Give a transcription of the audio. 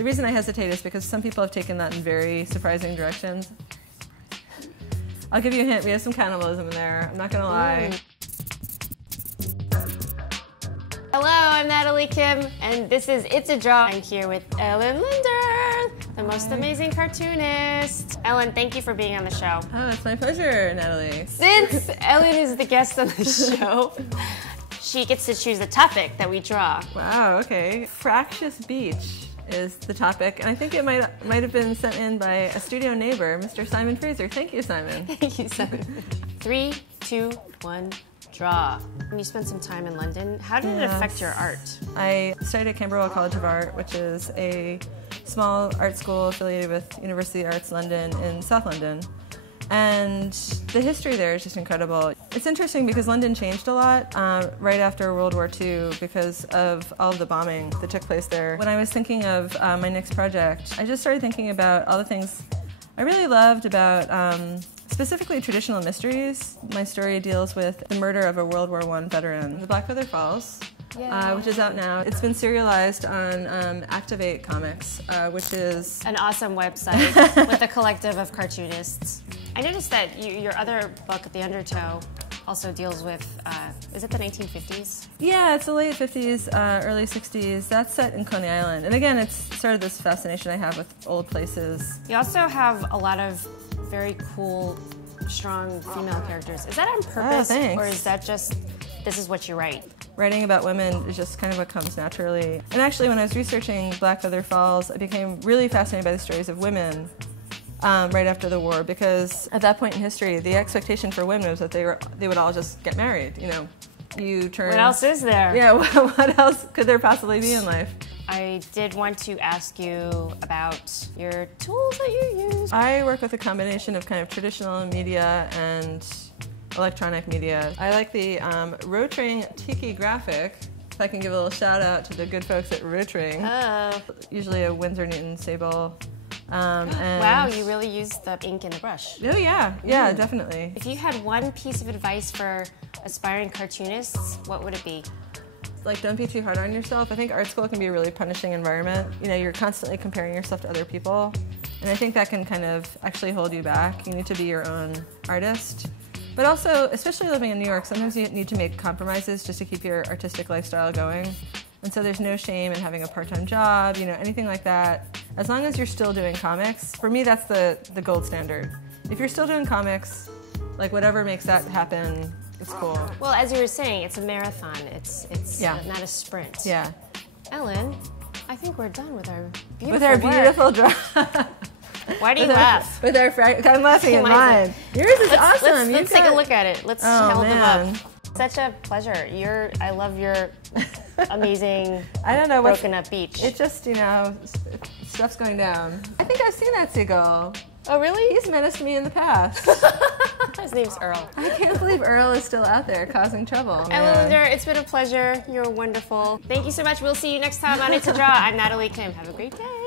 The reason I hesitate is because some people have taken that in very surprising directions. I'll give you a hint, we have some cannibalism in there, I'm not gonna lie. Hello, I'm Natalie Kim, and this is It's a Draw. I'm here with Lindner, the most amazing cartoonist. Ellen, thank you for being on the show. Oh, it's my pleasure, Natalie. Since Ellen is the guest on the show, she gets to choose the topic that we draw. Wow, okay. Fractious Beach is the topic, and I think it might have been sent in by a studio neighbor, Mr. Simon Fraser. Thank you, Simon. Thank you, Simon. 3, 2, 1, draw. When you spent some time in London, how did it affect your art? I studied at Camberwell College of Art, which is a small art school affiliated with University of Arts London in South London. And the history there is just incredible. It's interesting because London changed a lot right after World War II because of all of the bombing that took place there. When I was thinking of my next project, I just started thinking about all the things I really loved about specifically traditional mysteries. My story deals with the murder of a World War I veteran. The Blackfeather Falls, which is out now. It's been serialized on Activate Comics, which is an awesome website with a collective of cartoonists. I noticed that your other book, The Undertow, also deals with, is it the 1950s? Yeah, it's the late 50s, early 60s. That's set in Coney Island. And again, it's sort of this fascination I have with old places. You also have a lot of very cool, strong female characters. Is that on purpose, or is that just, this is what you write? Writing about women is just kind of what comes naturally. And actually, when I was researching Blackfeather Falls, I became really fascinated by the stories of women right after the war, because at that point in history, the expectation for women was that they would all just get married. You know, you turn. What else is there? Yeah, what else could there possibly be in life? I did want to ask you about your tools that you use. I work with a combination of kind of traditional media and electronic media. I like the Rotring Tiki Graphic. If I can give a little shout out to the good folks at Rotring. Oh. Usually a Winsor Newton sable. And wow, you really use the ink and the brush. Oh yeah, yeah, definitely. If you had one piece of advice for aspiring cartoonists, what would it be? Like, don't be too hard on yourself. I think art school can be a really punishing environment. You know, you're constantly comparing yourself to other people, and I think that can kind of actually hold you back. You need to be your own artist. But also, especially living in New York, sometimes you need to make compromises just to keep your artistic lifestyle going. And so there's no shame in having a part-time job, you know, anything like that. As long as you're still doing comics, for me that's the gold standard. If you're still doing comics, like whatever makes that happen, it's cool. Well, as you were saying, it's a marathon. It's not a sprint. Yeah. Ellen, I think we're done with our beautiful draw. Why do you laugh? I'm laughing at mine. Yours is awesome. Let's take a look at it. Let's hold them up. Such a pleasure. I love your amazing broken up beach. It's just, you know, stuff's going down. I think I've seen that seagull. Oh, really? He's menaced me in the past. His name's Earl. I can't believe Earl is still out there causing trouble. Lindner, it's been a pleasure. You're wonderful. Thank you so much. We'll see you next time on It's a Draw. I'm Natalie Kim. Have a great day.